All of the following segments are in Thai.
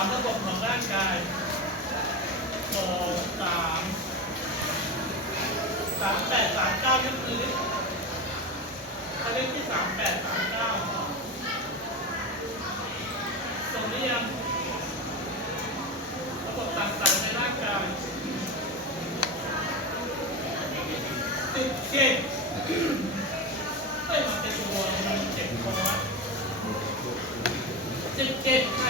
ามระบบของร่างกายสองสามสามแปดสามเก้ายกมืออันเลขที่สามแปดสามเก้าส่งหรือยังระบบต่างๆในร่างกายสิบเจ็ดเฮ้ยมันเป็นตัวมันเจ็บคอสิบเจ็ดครครับมันไม่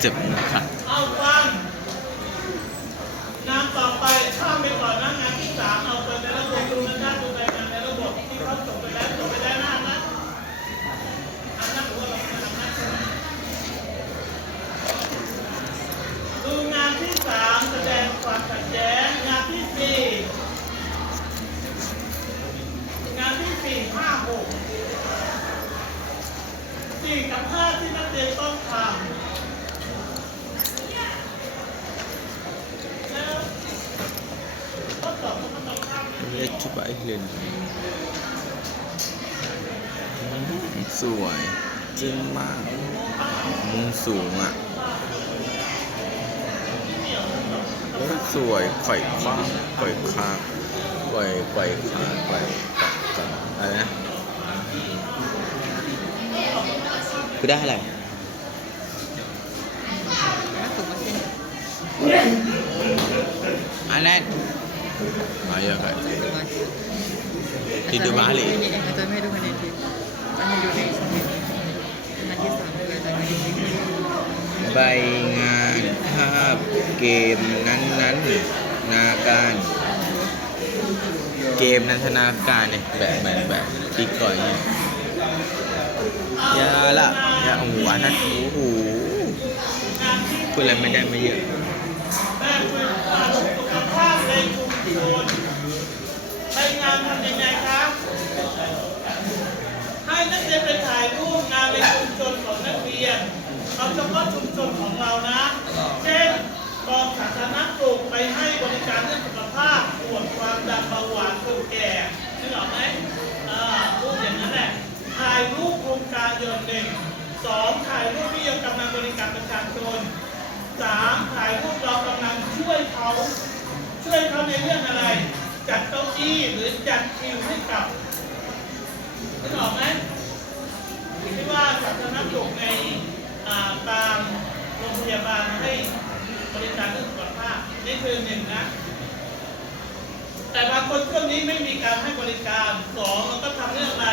เจ็บนะครับ เอาฟังงานต่อไปข้ามไปก่อนนะงานที่สามเอาไปในระบบดูนะจ๊ะดูรายงานในระบบที่เขาส่งไปแล้วส่งไปแล้วนะนะอันนั้นหรือว่าเราทำนะใช่ไหมดูงานที่สามแสดงความขัดแย้งงานที่สี่งานที่สี่ห้าหกสี่กับห้าที่นักเรียนต้องทำ แล้วข้อสอบมันก็ต้องข้ามไป เล็กชุบไอเรียนสวยจริงมาก มุมสูงอะเฮ้ยสวยไข่คว้างไข่คางไข่ไข่คาไขว่กับกับอะไรนะคือได้อะไรอันนั้น มาเยอะไปมาขึ้น Tidur balik. อาจารย์ไม่ดูคะแนนทีอาจารย์ดูในสมุดอันที่สามคืออาจารย์ไม่ดูใบงานภาพเกมนั้นๆนาการ เกมนันทนาการเนี่ยแบบแบบแบบปีก่อนเนี่ยยาละยาโอ้โหอันนั้นโอ้โหพูดอะไรไม่ได้ไม่เยอะ แม่คุยว่าสุขภาพในชุมช นใช้งานทำยังไงครับให้นักเรียนไปถ่ายรูปงานในชุมชนของนักเรียนเอาเฉพาะชุมชนของเรานะ เช่นกองสาธารณสุขไปให้บริการเรื่องสุขภาพตรวจความดันเบาหวานคนแก่นึกออกไหมอ่ารูปอย่างนั้นแหละ ถ่ายรูปโครงการเดือนหนึ่งสองถ่ายรูปที่ยังกำลังบริการประชาชนสามถ่ายรูปเรากำลังช่วยเขา ช่วยเขาในเรื่องอะไร จัดเก้าอี้หรือจัดคิวให้กับนึกออกไหมที่ว่าสาธารณสุขในอ่าตามโรงพยาบาลให้บริการเรื่องสุขภาพนี่คือหนึ่งนะแต่บางคนช่วงนี้ไม่มีการให้บริการสองเราก็ทำเรื่องอะไร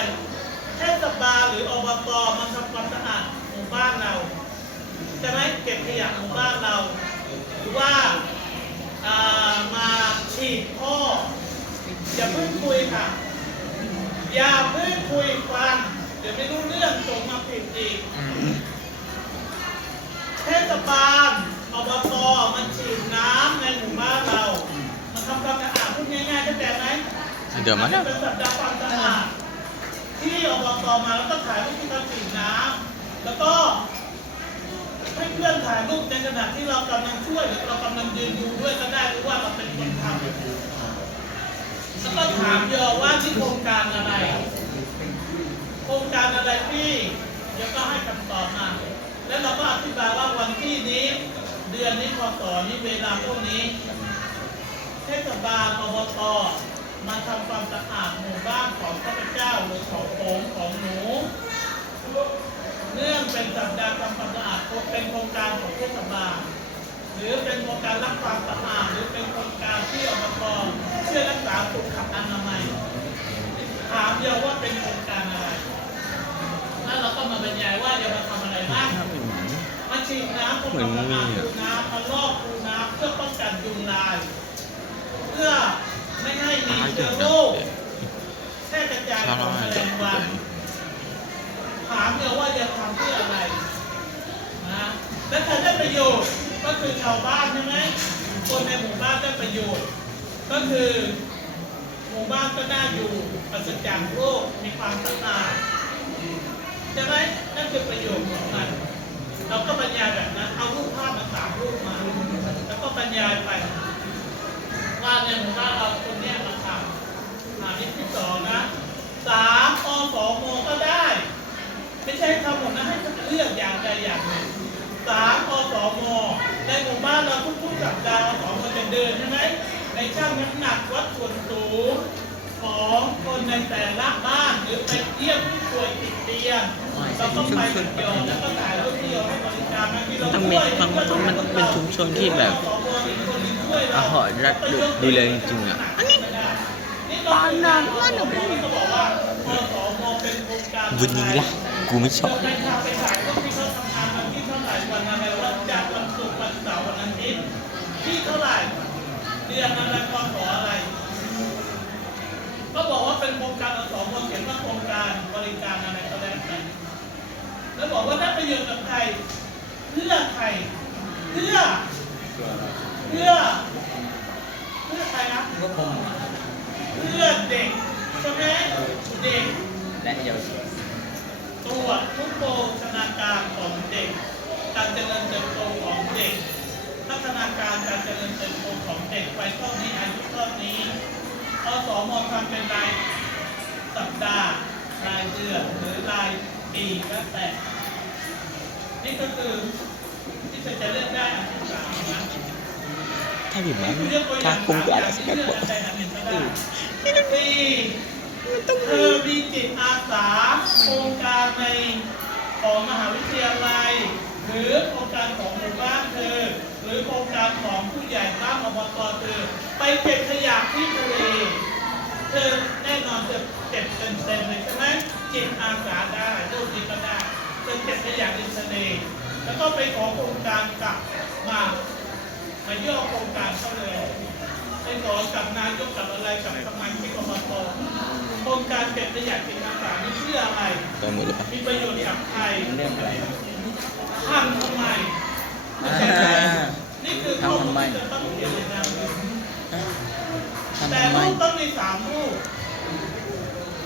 เทศบาลหรืออบตมาทำความสะอาดหมู่บ้านเราใช่ไหมเก็บขยะหมู่บ้านเรา หรือว่า อ่ามาฉีดท่อ อย่าเพิ่งคุยค่ะ อย่าเพิ่งคุยฟังเดี๋ยวไม่รู้เรื่องส่งมาผิดอีก เทศบาลอบตมันฉีดน้ำในหมู่บ้านเรา มันทำความสะอาดพูดง่ายๆเข้าใจไหมเดี๋ยวมามันเป็นสัปดาห์ความสะอาดที่อบตมาแล้วก็ถ่ายรูปที่เขาฉีดน้ำแล้วก็ให้ เพื่อนถ่ายรูปในขณะที่เรากำลังช่วยหรือเรากำลังยืนดูด้วยก็ได้หรือว่าเราเป็นคนทำแล้วก็ถามโยว่าที่โครงการอะไร โครงการอะไรพี่เดี๋ยวก็ให้คำตอบมาแล้วเราก็อธิบายว่าวันที่นี้ เดือนนี้พศนี้เวลาพวกนี้เทศบาลอบตมาทำความสะอาดหมู่บ้านของข้าพเจ้าหรือของผมของหนู เนื่องเป็นสัปดาห์ทำความสะอาดเป็นโครงการของเทศบาลหรือเป็นโครงการรักความสะอาดหรือเป็นโครงการที่อบตเพื่อรักษาสุขอนามัยถามเดียวว่าเป็นโครงการอะไรแล้วเราก็มาบรรยายว่าจะมาทำอะไรบ้างมาฉีดน้ำทำควาสะอาดคูน้ำมาลอกคูน้ำเพื่อป้องกันยุงลาย เพื่อไม่ให้มีเชื้อโรคแพร่กระจายของแมลงวันามเนี่ยว่าจะทำเพื่ออะไรนะและใครได้ประโยชน์ก็คือชาวบ้านใช่ไหมคนในหมู่บ้านได้ประโยชน์ ก็คือหมู่บ้านก็น่าอยู่ปราศจากโรคมีความสะอาดใช่ไหมนั่นคือประโยชน์ของมันเราก็บรรยายแบบนั้นเอารูปภาพมาสามรูปมา แล้วก็บรรยายไปว่าในหมู่บ้านเราคนเนี้ยมาทำอ่านี่ที่สองนะสามอสมก็ได้ไม่ ใช่ทำหมดนะให้เลือกอย่างใดอย่างหนึ่งสามอสมในหมู่บ้านเราทุกๆสัปดาห์อสมจะเดินใช่ไหมในช่างน้ำหนักวัดส่วนสูงของคนในแต่ละบ้านหรือไปเยี่ยมผู้ป่วยติดเตียงเราต้องไปจุดเดียวแล้วก็ถ่ายรูปเดียวให้บริการบางทีเราต้องมีช่วยมันมันมันเป็นชุมชนที่แบบอาหารรัฐดูดูแลจริงๆอะปานน้ำว่าหนูก็บอกว่าอสมเป็นโครงการวันนี้ล่ะ กูไม่ชอบไปทำไปถ่ายรูปที่เขาทำงานวันที่เท่าไหร่วันอะไรวันจันทร์วันศุกร์วันเสาร์วันอาทิตย์ที่เท่าไหร่เดือนอะไรกขออะไรก็บอกว่าเป็นโครงการอสมเขียนว่าโครงการบริการอะไรก็แล้วแต่แล้วบอกว่าได้ประโยชน์กับใครเพื่อใครเพื่อเพื่อเพื่อใครนะก็คงเพื่อเด็กใช่ไหมเด็กและเยาวชน ตัวจทุกโภชนาการของเด็ก การเจริญเติบโตของเด็ก พัฒนาการการเจริญเติบโตของเด็กไปเท่านี้อายุเท่านี้อสมทำเป็นรายสัปดาห์รายเดือนหรือรายปีก็แต่ นี่ก็คือที่จะจะเลือกได้อันที่สามนะถ้าผิดไหมเลือ ตัวองเธอมีจิตอาสาโครงการในของมหาวิทยาลัย หรือโครงการของหมู่บ้านเธอ หรือโครงการของผู้ใหญ่บ้านอบตเธอ ไปเก็บขยะที่ทะเลเธอแน่นอนจะเก็บเต็มเต็มเลยใช่ไหมจิตอาสาได้รูปนี้ก็ได้เธอเก็บขยะในทะเลแล้วก็ไปขอโครงการกลับมามาย่อโครงการเข้าเลยไปขอกับนายกกับอะไรกับสมาชิกอบต โครงการเก็บขยะจิตอาสานี่เพื่ออะไรไปหมดเลยปะมีประโยชน์กับใครเรื่องอะไรทำทำไมอ่านี่คือข้อมูลทำทำไมที่จะต้องเขียนในนามเดิมทำแต่ทำไมรูปต้องมีสามรูป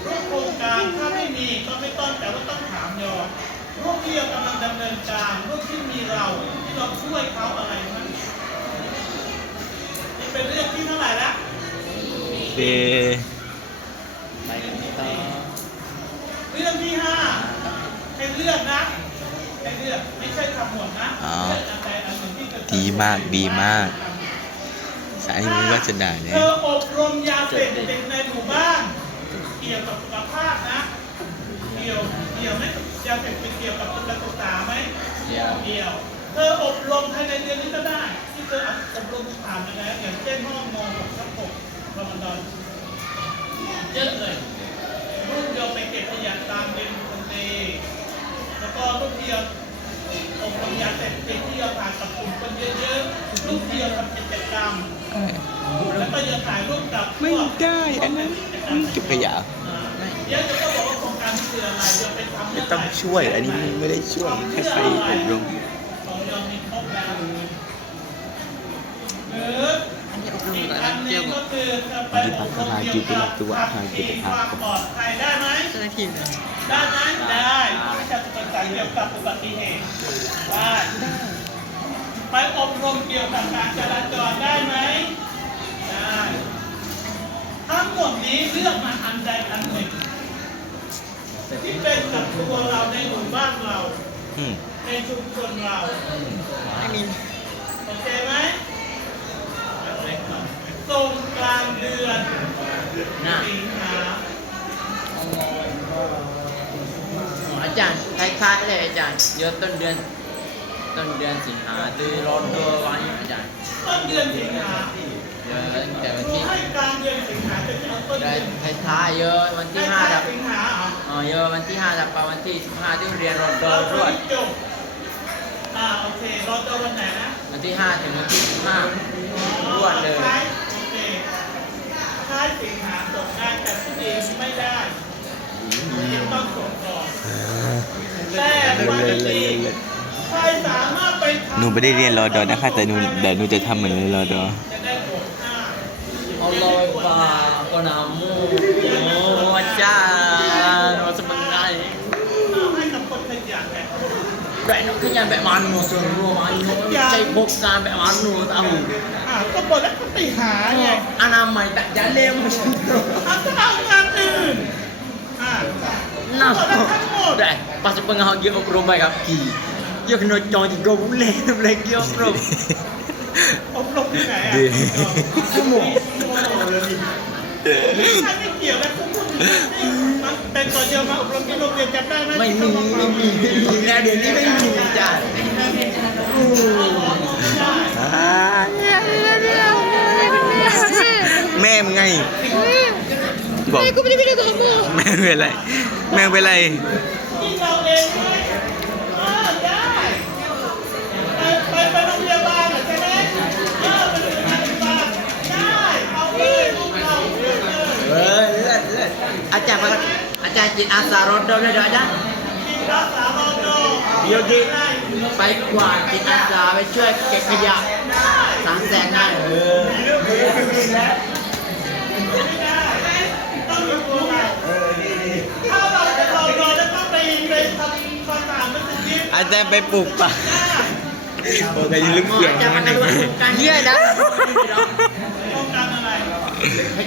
รูปโครงการถ้าไม่มีก็ไม่ต้องแต่ว่าต้องถามยอมรูปที่เรากำลังดำเนินการรูปที่มีเราที่เราช่วยเขาอะไรนั้นนี่เป็นเรื่องที่เท่าไหร่ละเด ไปกันต่อ เรื่องที่ห้าให้เลือกนะให้เลือกไม่ใช่ทำหมดนะอ๋อเลือกอันใดอันหนึ่งที่จะดีมากดีมาก สายนี้ก็จะด่าเนี่ย เธออบรมยาเสพติดในหมู่บ้าน เกี่ยวกับสุขภาพนะ เกี่ยวเกี่ยวไหมยาเสพติดเกี่ยวกับการศึกษาไหม เดี๋ยวเกี่ยวเธออบรมภายในเดือนนี้ก็ได้ ที่เธออบรมผ่านมาแล้วอย่างเช่นห้องมองกับทับหกรอมฎอนเยอะเลย รุ่นเดียวไปเก็บขยะตามเป็นคนเตแล้วก็รุ่นเดียวอบรมยาเสพติดที่เราผ่านกับกลุ่มคนเยอะๆรุ่นเดียวทำกิจกรรมแล้วก็จะถ่ายรูปกับพวกไม่ได้อันนั้นเก็บขยะเดี๋ยวจะก็บอกว่าโครงการนี้คืออะไรเดี๋ยวไปทำไม่เมื่อไหต้องร่ช่วย อันนี้ไม่ได้ช่วยแค่ไปอบรมของยอมมีครบแล้วหรือ อันนี้อบรมอีกกับอันหเกี่นึยวงกัก็บคือจะไปอบรมเกี่ยวกับขับขี่ความปลอดภัยได้ไหมเจ้าหน้าที่เลยได้ไหมได้ไม่ใช่ภาษาเกี่ยวกับอุบัติเหตุได้ไปอบรมเกี่ยวกับการจราจรได้ไหมได้ทั้งหมดนี้เลือกมาอันใดอันหนึ่งที่เป็นกับตัวเราในหมู่บ้านเราอืมในชุมชนเราไม่มีโอเคไหม ตรงกลางเดือนน่ะสิงหาอาจารย์คล้ายๆเลยอาจารย์เยอะต้นเดือน ต้นเดือนสิงหาตือรอนตัววันนี้อาจารย์ต้นเดือนสิงหาเยอะตั้งแต่วันผู้ที่ให้กลางเดือนสิงหาจะเอาต้นเดืเดืออนนท้ายๆเยอะวันที่ห้าดัดับบสิงหาเหรออ๋อเยอะวันที่ห้าดับไปวันที่สิบห้าที่เรียนรอนตัวเราด้วย จบอ่าโอเครอตัววันไหนนะวันที่ห้าถึงวันที่สิบห้า หนูไม่ได้เรียนรอดอนะคะ แต่หนูเดี๋ยวหนูจะทำเหมือนเรียนรอดอจะได้บทหน้า Allah Akbar kau namu oh ajar oh sebenarnya ให้กับคนขยันแต่ Baik nak kenyang baik mana suruh mana Cai bukan baik mana tahu อ่าก็บอกแล้วก็ไปหาไง Anak mai tak jalan macam tu เอาก็เอางานอื่นอ่า Nah บอกแล้วทั้งหมด Dah Pas pengahak dia okrom baik kaki Dia kena cong tiga bulan Boleh dia okrom อบรม ที่ไหนอะดี Semua ไม่ใช่ไม่เกี่ยวแล้วคุณพูดถึงที่มันเป็นต่อเดียวมาอบรมที่โรงเรียนจำได้ไหมไม่มีไม่มีไม่มีนะเดี๋ยวนี้ไม่มีจ้ะแม่มึงไงบอกกูไม่ได้ไปเล่นกับมึงแม่เป็นไรแม่เป็นไร จารย์จิตอาสารถดอเลยเดี๋ยวอาจารย์ที่รักษาเราโดเดี๋ยวดีไปกวาดจิตอาสาไปช่วยเก็บขยะสามแสนได้เออต้องมีตัวเราถ้าเราจะเราโดนแล้วต้องไปไปทำความสะอาดมัสยิดอาจารย์ไปปลูกป่าโอ้ยยังลึกเสียงอาจารย์มัมานหนึ่งดูการเยี่ยนะ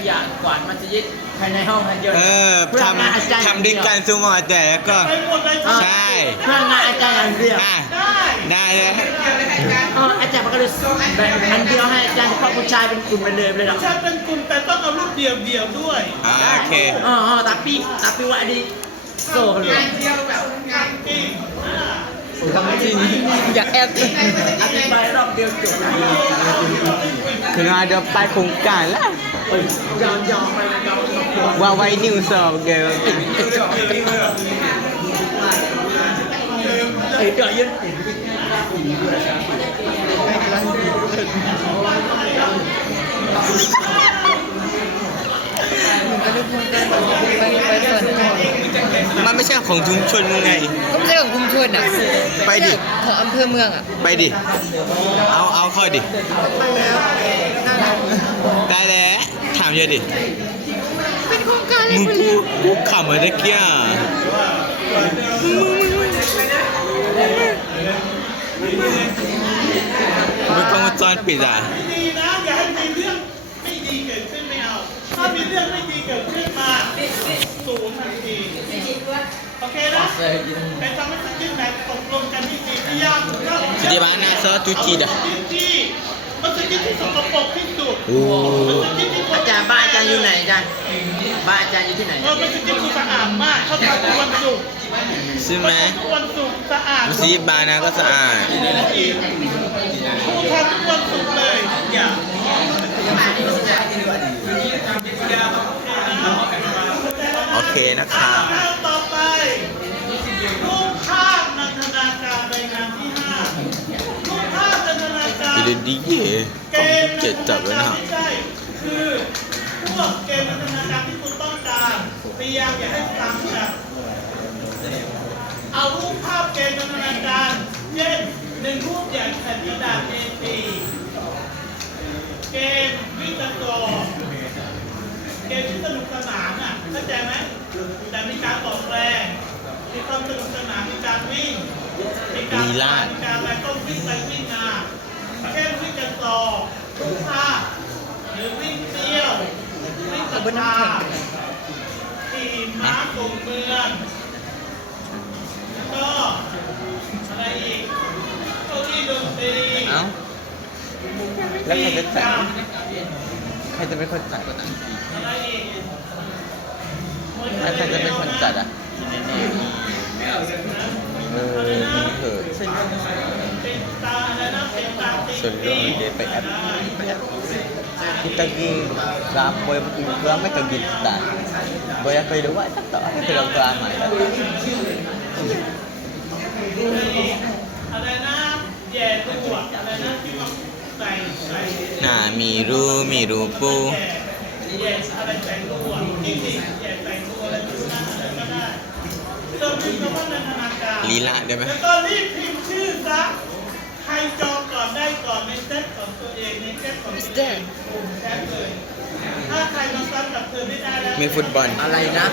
ยะกวาดมัสยิดภายในห้องทันเยอะเออทำทำด้วยกันซูมอาจารย์แล้วก็ ไปหมดเลยใช่ เพื่องานอาจารย์อย่างเดียวอะได้ได้เลยอ๋ออาจารย์มันก็เลยแบ่งอันเดียวให้อาจารย์เฉพาะผู้ชายเป็นกลุ่มไปเลยไปเลยหรอ ฉันเป็นกลุ่มแต่ต้องเอารูปเดียวเดียวด้วย อ่าโอเค อ๋ออ๋อ tapi tapi wak di so lu จริงอ่าอยากแอบอธิบายรอบเดียวจบ คือเราจะไปโครงการแล้วเอ้ ยยอมยอมไปยอมยอมว่าไว้นิวสอบเกลเอ้ยเดี๋ยวยืนไปไปส่วนมันไม่ใช่ของชุมชนมึงไง ก็ไม่ใช่ของกรุงชนอะไปดิ ของอำเภอเมืองอะ ไปดิ เอาเอาเข้าดิไปแล้วน่ารักได้แล้วถาม เยอะดิ เป็นโครงการอะไรมึงไปกูเลยกูขำมาตะเกียมึงกล้องวงจรปิดอะดีนะอย่าให้มีเรื่องไม่ดีเกิดขึ้นไม่เอา ถ้ามีเรื่องไม่ดีเกิดขึ้นมาศูนย์ทันทีโอเคนะเป็นทำให้สกิลแบบตกลงกันที่ดีที่ยากถูกต้อง Jadi mana so cuci dah? ที่มันสกิลที่สกปรกที่สุด Oh. มันสกิลที่อา จารย์บ้านอาจารย์อยู่ไหนอาจารย์บ้านอาจารย์อยู่ที่ไหน เออมันสกิลที่สะอาดมากเขาทำทุกวันศุกร์ใช่ไหมทุกวันศุกร์สะอาดมัสยิดบานาก็สะอาด ครูทำทุกวันศุกร์เลยอย่าโอเคนะคะข้าวต่อไปรูปภาพนันทนาการรายงานที่ห้ารูปภาพนันทนาการ Jadi dia เกมเจ็ดจับไว้นะ ไม่ใช่ ยายามอย่าให้ซ้ำกันเอารูปภาพเกมนันทนาการเช่นหนึ่งรูปอย่างแผ่นกระดาษ A4 เกมวิจารณ์เกมที่สนุกสนานอะเข้าใจไหมแต่มีการต่อแรงมีความสนุกสนานมีการวิ่งมีการลาดมีการอะไรต้องวิ่งไปวิ่งมาเช่นวิ่งกันต่อทุกท่าหรือวิ่งเที่ยววิ่งเอากับนา น้ำแข็งขี่ม้าส่งเมือง แล้วก็อะไรอีกเก้าอี้ดนตรีเอ้าแล้วใครจะจัดใครจะเป็นคนจัดอะไรอีกแล้วใครจะเป็นคนจัดอะเออนี่เถอะเป็นตาอะไรนะเป็นตาตีส่วนเรื่องเดไปแอปไปแอป kita pergi ramai ramai ke kita boleh apa dia buat tak tahu ada kalau ramai อะไรนะแย่ตัวอะไรนะที่มาใส่ใส่ nah miru miru pu แย่แย่อะไรแต่งตัวจริงๆแย่แต่งตัวอะไรดูนั่นอะไรก็ได้เติมพิมพ์คำว่านันทนาการลีลาได้ไหมแล้วก็รีบพิมพ์ชื่อซะใครจองก่อนได้ก่อนในเซตของตัวเองในเซตของตัวเองผมแชทเลย ม่ได้แล้วมีฟุตบอล อะไรนะ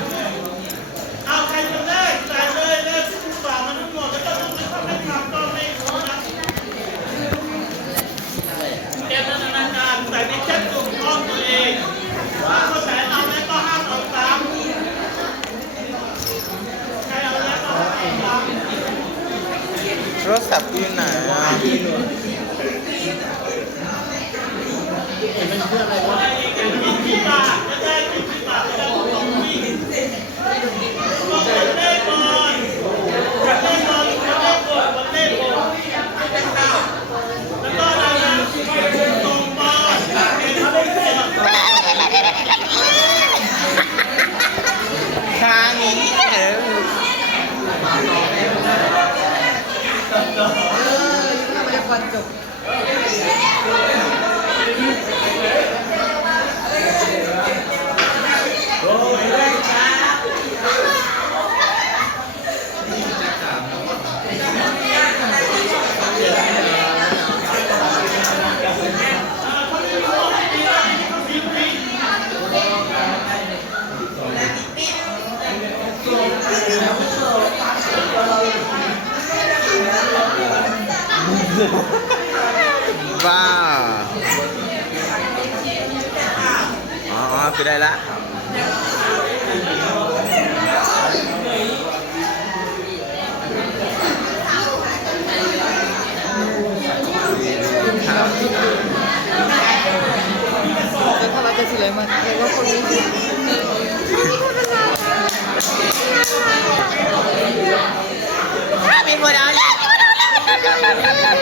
เอาใครทำได้ใส่เลยเลยที่คุณฝากมาทั้งหมดแล้วก็ต้องไม่ทำไม่ทำก็ไม่รู้นะเกมนันทนาการใส่ในแชทกลุ่มห้องตัวเองถ้าคนไหนเอาแล้วก็ห้ามเอาตามใครเอาแล้วก็ห้ามเอาตามโทรศัพท์อยู่ไหนอะกินที่ปากก็ได้กินที่ปากก็ได้ต้องวิ่งต้องวันเล่บอลวันเล่บอลวันเล่บอลวันเล่บอลแล้วก็อะไรนะส่งบอลเป็นเขาได้บอล ทางนี้เออ ถ้ามันจะก่อนจบ ว้าวอ๋ออ๋อคือได้ละครับ แต่ถ้าเรา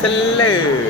เสลย